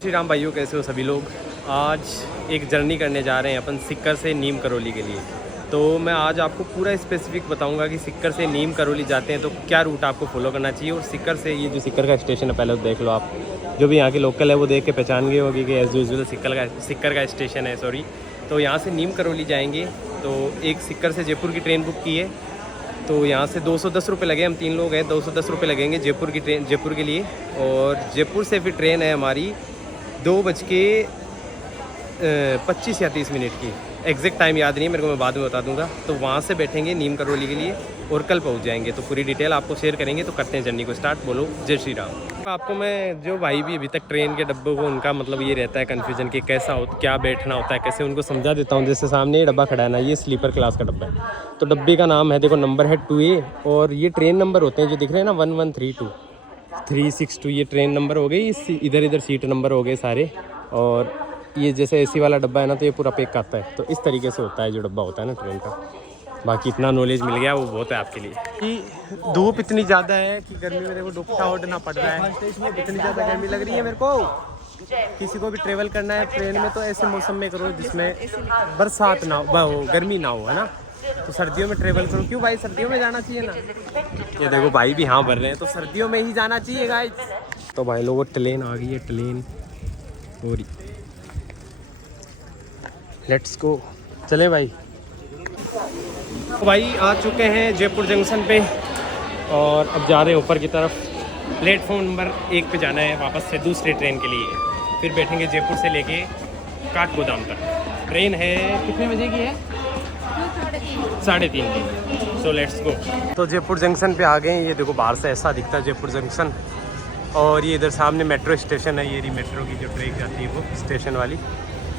श्री राम भाइयों, कैसे हो सभी लोग। आज एक जर्नी करने जा रहे हैं अपन सिक्कर से नीम करौली के लिए। तो मैं आज आपको पूरा स्पेसिफिक बताऊंगा कि सिक्कर से नीम करौली जाते हैं तो क्या रूट आपको फॉलो करना चाहिए। और सिक्कर से ये जो सिक्कर का स्टेशन है, पहले तो देख लो आप, जो भी यहाँ के लोकल है वो देख के पहचान गए होगी कि एज यूजुअल सिक्कर का स्टेशन है। सॉरी, तो यहाँ से नीम करौली जाएंगे। तो एक सिक्कर से जयपुर की ट्रेन बुक की है, तो यहाँ से 210 रुपये लगे। हम 3 लोग हैं, 210 रुपये लगेंगे जयपुर की ट्रेन, जयपुर के लिए। और जयपुर से फिर ट्रेन है हमारी 2:25 या 30 मिनट की। एग्जैक्ट टाइम याद नहीं है मेरे को, मैं बाद में बता दूंगा। तो वहाँ से बैठेंगे नीम करौली के लिए और कल पहुँच जाएंगे। तो पूरी डिटेल आपको शेयर करेंगे। तो करते हैं जर्नी को स्टार्ट। बोलो जय श्री राम। आपको मैं, जो भाई भी अभी तक ट्रेन के डब्बों को, उनका मतलब ये रहता है कन्फ्यूजन कि कैसा हो, क्या बैठना होता है, कैसे, उनको समझा देता हूँ। जैसे सामने ये डब्बा खड़ा है ना, ये स्लीपर क्लास का डब्बा है। तो डब्बे का नाम है, देखो नंबर है 2A। और ये ट्रेन नंबर होते हैं जो दिख रहे हैं ना, 1132 362, ये ट्रेन नंबर हो गई। इधर इधर सीट नंबर हो गए सारे। और ये जैसे एसी वाला डब्बा है ना, तो ये पूरा पैक आता है। तो इस तरीके से होता है जो डब्बा होता है ना ट्रेन का। बाकी इतना नॉलेज मिल गया, वो बहुत है आपके लिए। कि धूप इतनी ज़्यादा है कि गर्मी में देखो दुपट्टा ओढ़ना पड़ रहा है। इतनी ज़्यादा गर्मी लग रही है मेरे को। किसी को भी ट्रेवल करना है ट्रेन में तो ऐसे मौसम में करो जिसमें बरसात ना हो, गर्मी ना हो, है ना। तो सर्दियों में ट्रेवल करो। क्यों भाई, सर्दियों में जाना चाहिए ना। ये देखो भाई भी हाँ भर रहे हैं, तो सर्दियों में ही जाना चाहिए गाइस। तो भाई लोगों, ट्रेन आ गई है, ट्रेन। और लेट्स गो, चले भाई। तो भाई आ चुके हैं जयपुर जंक्शन पे और अब जा रहे हैं ऊपर की तरफ। प्लेटफॉर्म नंबर 1 पे जाना है वापस से दूसरी ट्रेन के लिए। फिर बैठेंगे जयपुर से लेके काठगोदाम तक। ट्रेन है कितने बजे की है? 3:30 की। So let's go. तो जयपुर जंक्शन पे आ गए हैं। ये देखो बाहर से ऐसा दिखता है जयपुर जंक्शन। और ये इधर सामने मेट्रो स्टेशन है। ये रही मेट्रो की जो ट्रेन जाती है वो स्टेशन वाली।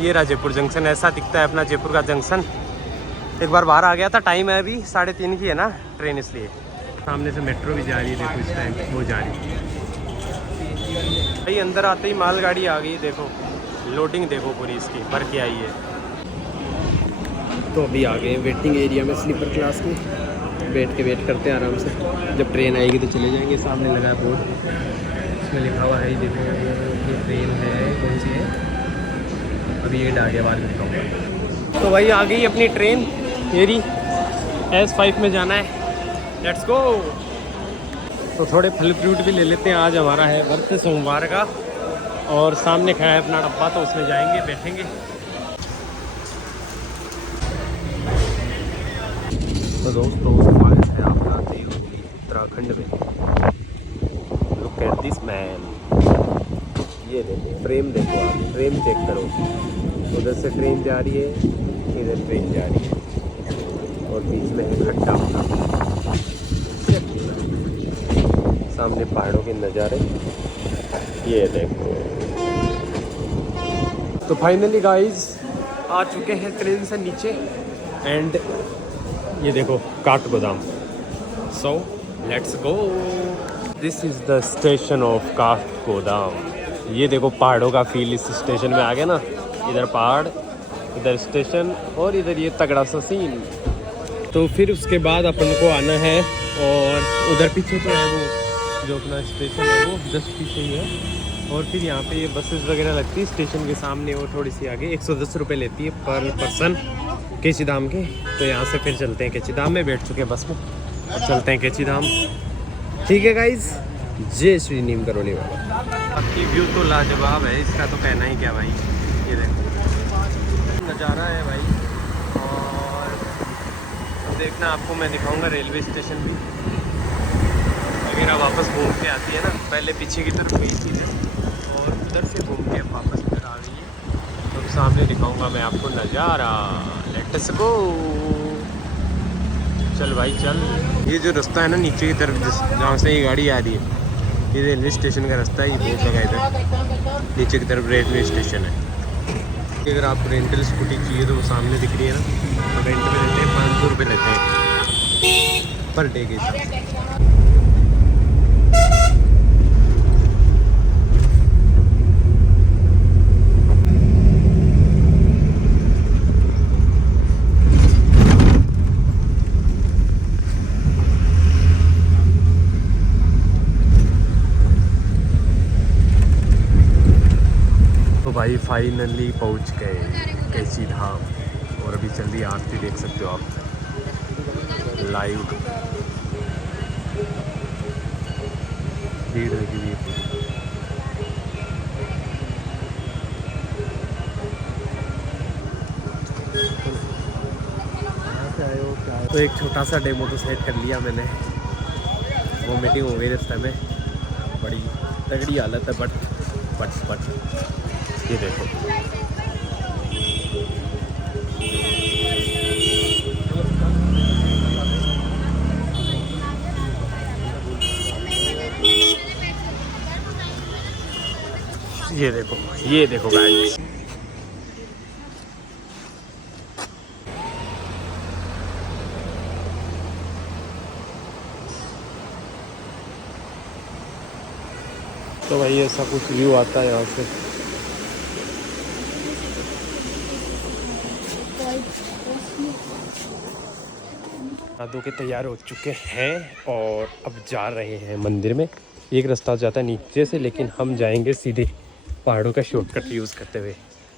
ये रहा जयपुर जंक्शन, ऐसा दिखता है अपना जयपुर का जंक्शन। एक बार बाहर आ गया था। टाइम है अभी 3:30 की है ना ट्रेन, इसलिए। सामने से मेट्रो भी जा रही है, देखो इस टाइम वो जा रही है भाई। अंदर आते ही मालगाड़ी आ गई, देखो लोडिंग देखो पूरी इसकी भर के आई है। तो अभी आ गए वेटिंग एरिया में स्लीपर क्लास के। बैठ के वेट करते हैं आराम से, जब ट्रेन आएगी तो चले जाएंगे। सामने लगा है बोर्ड, इसमें लिखा हुआ है, देखो ये ट्रेन है, कौन सी है अभी ये डालिया बाद में दिखाऊंगा। तो भाई आ गई अपनी ट्रेन, येरी S5 में जाना है। Let's go. तो थोड़े फल फ्रूट भी ले लेते हैं। आज हमारा है व्रत सोमवार का। और सामने खड़ा है अपना डब्बा, तो उसमें जाएंगे, बैठेंगे। तो दोस्तों हमारे से आपका देवगिरी उत्तराखंड में। Look at this man. ये देखो फ्रेम, देखो आप फ्रेम चेक करो। उधर से ट्रेन जा रही है, इधर ट्रेन जा रही है, और बीच में है खड्डा होना। सामने पहाड़ों के नज़ारे, ये देखो। तो फाइनली गाइस आ चुके हैं ट्रेन से नीचे। एंड ये देखो Kathgodam. So let's go. This is the station of Kathgodam. ये देखो पहाड़ों का फील इस स्टेशन में आ गया ना। इधर पहाड़, इधर स्टेशन, और इधर ये तगड़ा सा सीन। तो फिर उसके बाद अपन को आना है, और उधर पीछे तो है वो जो अपना स्टेशन है, वो जस्ट पीछे ही है। और फिर यहाँ पे ये बसेस वगैरह लगती है स्टेशन के सामने, और थोड़ी सी आगे 110 रुपये लेती है पर पर्सन कैचीधाम के। तो यहाँ से फिर चलते हैं कैचीधाम में। बैठ चुके हैं बस में, अब चलते हैं कैचीधाम। ठीक है गाइज, जय श्री नीम करौली बाबा। बाकी व्यू तो लाजवाब है, इसका तो कहना ही क्या भाई। ये देखो नज़ारा है भाई। और देखना, आपको मैं दिखाऊंगा रेलवे स्टेशन भी वगैरह। वापस घूम के आती है ना, पहले पीछे की तरफ गई थी और उधर से घूम के वापस इधर आ गई है। तो सामने दिखाऊंगा मैं आपको नज़ारा। लेट्स गो, चल भाई चल। ये जो रास्ता है ना नीचे की तरफ, जहाँ से ये गाड़ी आ रही है, ये रेलवे स्टेशन का रास्ता है। ये बोर्ड लगा इधर नीचे की तरफ रेलवे स्टेशन है। अगर आपको रेंटल स्कूटी चाहिए तो वो सामने दिख रही है ना, तो रेंट पे लेते हैं 500 रुपये लेते हैं पर डे के हिसाब से। भाई फाइनली पहुंच गए कैची धाम, और अभी चल रही है आरती, देख सकते हो आप लाइव। भीड़ लगी हुई है। तो एक छोटा सा डेमो तो सेट कर लिया मैंने, वोमिटिंग हो गई रास्ते में, बड़ी तगड़ी हालत है। बट ये देखो, ये देखो गाइस। तो भाई ऐसा कुछ व्यू आता है यहाँ से। नहा के तैयार हो चुके हैं और अब जा रहे हैं मंदिर में। एक रास्ता जाता है नीचे से, लेकिन हम जाएंगे सीधे पहाड़ों का शॉर्टकट यूज़ करते हुए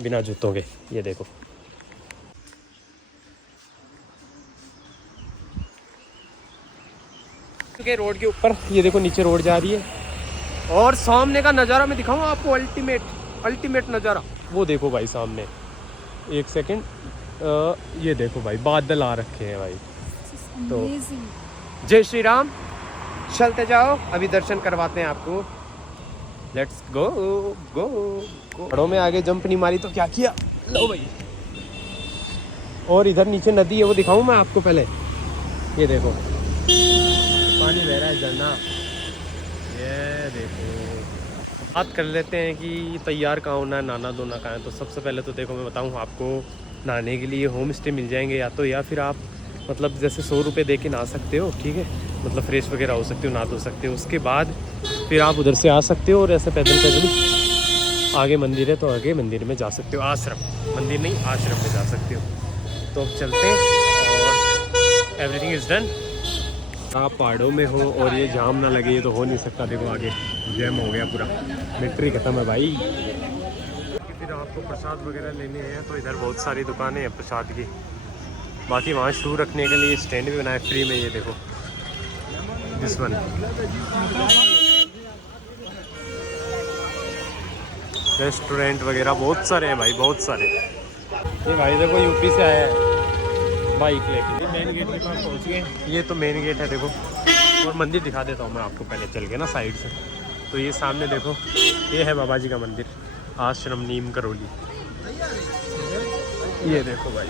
बिना जूतों के। ये देखो, रोड के ऊपर, ये देखो नीचे रोड जा रही है, और सामने का नज़ारा मैं दिखाऊँ आपको, अल्टीमेट नज़ारा। वो देखो भाई सामने, एक सेकंड, ये देखो भाई बादल आ रखे हैं भाई। तो जय श्री राम, चलते जाओ, अभी दर्शन करवाते हैं आपको। लेट्स गो गो गो। पहाड़ों में आगे जंप नहीं मारी तो क्या किया, लो भाई। और इधर नीचे नदी है, वो दिखाऊं मैं आपको पहले। ये देखो पानी बह रहा है, झरना। ये देखो, बात कर लेते हैं कि तैयार कहाँ होना है, नहाना धोना कहाँ है। तो सबसे पहले तो देखो मैं बताऊँ आपको, नहाने के लिए होम स्टे मिल जाएंगे, या फिर आप मतलब जैसे 100 रुपये दे के नहा सकते हो, ठीक है, मतलब फ्रेश वगैरह हो सकते हो, नहा धो सकते हो। उसके बाद फिर आप उधर से आ सकते हो, और ऐसे पैदल आगे मंदिर है तो आगे मंदिर में जा सकते हो। आश्रम, मंदिर नहीं, आश्रम में जा सकते हो। तो अब चलते हैं, और एवरीथिंग इज़ डन। आप पहाड़ों में हो और ये जाम ना लगे, ये तो हो नहीं सकता। देखो आगे जैम हो गया पूरा, बैटरी ख़त्म है भाई। फिर आपको प्रसाद वगैरह लेने हैं तो इधर बहुत सारी दुकानें हैं प्रसाद की। बाकी वहाँ शू रखने के लिए स्टैंड भी बनाए फ्री में, ये देखो दिस वन। रेस्टोरेंट वगैरह बहुत सारे हैं भाई, बहुत सारे। ये भाई देखो यूपी से आया है बाइक लेके, मेन गेट के पास पहुँच गए। ये तो मेन गेट है देखो, और मंदिर दिखा देता हूँ मैं आपको पहले चल के ना साइड से। तो ये सामने देखो, ये है बाबा जी का मंदिर, आश्रम नीम करौली। ये देखो भाई,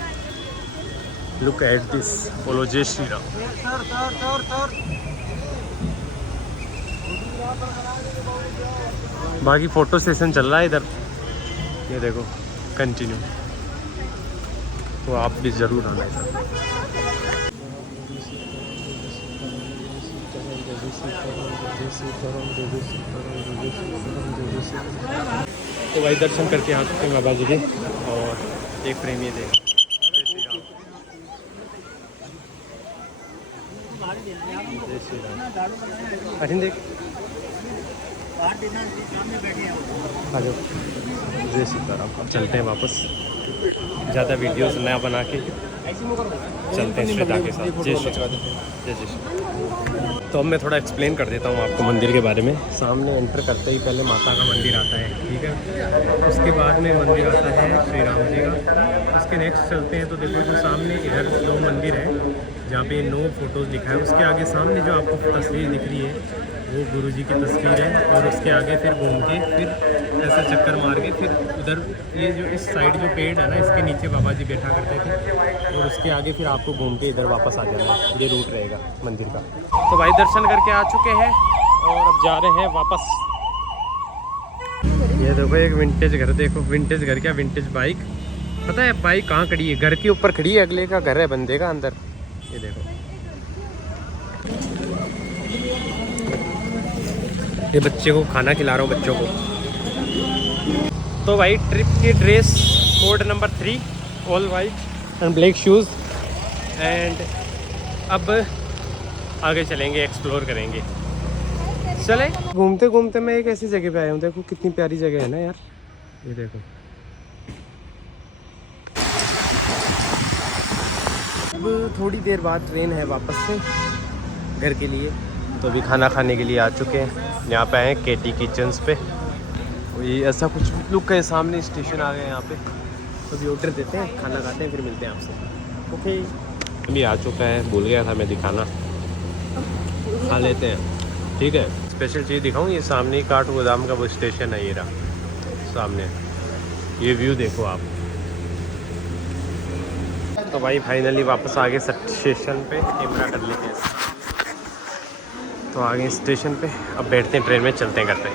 लुक एट दिस, बोलो जय श्री राम। बाकी फ़ोटो सेशन चल रहा है इधर, ये देखो कंटिन्यू। तो आप भी ज़रूर आना इधर। तो भाई दर्शन करके आ चुके हैं बाबा जी के, और एक प्रेम ये देख, जय श्री राम। अरे देख, आ जाओ, जय सीताराम। अब चलते हैं वापस, ज़्यादा वीडियोस नया बना के चलते हैं श्वेता के साथ। जय श्री राम, जय श्री। तो अब मैं थोड़ा एक्सप्लेन कर देता हूँ आपको मंदिर के बारे में। सामने एंटर करते ही पहले माता का मंदिर आता है, ठीक है। उसके बाद में मंदिर आता है श्री राम जी का। उसके नेक्स्ट चलते हैं तो देखो जो सामने इधर 2 मंदिर है जहाँ पे नो फोटोज़ लिखा है। उसके आगे सामने जो आपको तस्वीर दिख रही है वो गुरु जी की तस्वीर है। और उसके आगे फिर घूम के फिर ऐसा चक्कर मार के फिर उधर ये जो इस साइड जो पेड़ है ना, इसके नीचे बाबा जी बैठा करते थे। और उसके आगे फिर आपको घूम के इधर वापस आ जाना है, ये रूट रहेगा मंदिर का। तो भाई दर्शन करके आ चुके हैं और अब जा रहे हैं वापस। ये देखो एक विंटेज घर, देखो विंटेज घर क्या, विंटेज बाइक। पता है बाइक कहाँ खड़ी है? घर के ऊपर खड़ी है, अगले का घर है बंदे का अंदर। ये देखो, ये बच्चे को खाना खिला रहा हूँ बच्चों को। तो भाई ट्रिप की dress code number 3, all white and black shoes. And अब आगे चलेंगे, एक्सप्लोर करेंगे। चले घूमते घूमते मैं एक ऐसी जगह पे आया हूँ, देखो कितनी प्यारी जगह है ना यार। ये देखो, अब थोड़ी देर बाद ट्रेन है वापस से घर के लिए। तो अभी खाना खाने के लिए आ चुके हैं, यहाँ पे आए हैं केटी किचन्स पे। ये ऐसा कुछ लुक है, सामने स्टेशन आ गए यहाँ पे। तो अभी ऑर्डर देते हैं, खाना खाते हैं, फिर मिलते हैं आपसे। ओके, अभी आ चुका है, भूल गया था मैं दिखाना, खा लेते हैं। ठीक है, स्पेशल चीज़ दिखाऊँ, ये सामने ही काठगोदाम का वो स्टेशन है, ये रहा सामने, ये व्यू देखो आप। तो भाई फाइनली वापस आ गए स्टेशन पे, कैमरा कर लेते हैं। तो आ गए स्टेशन पे, अब बैठते हैं ट्रेन में, चलते हैं घर पे।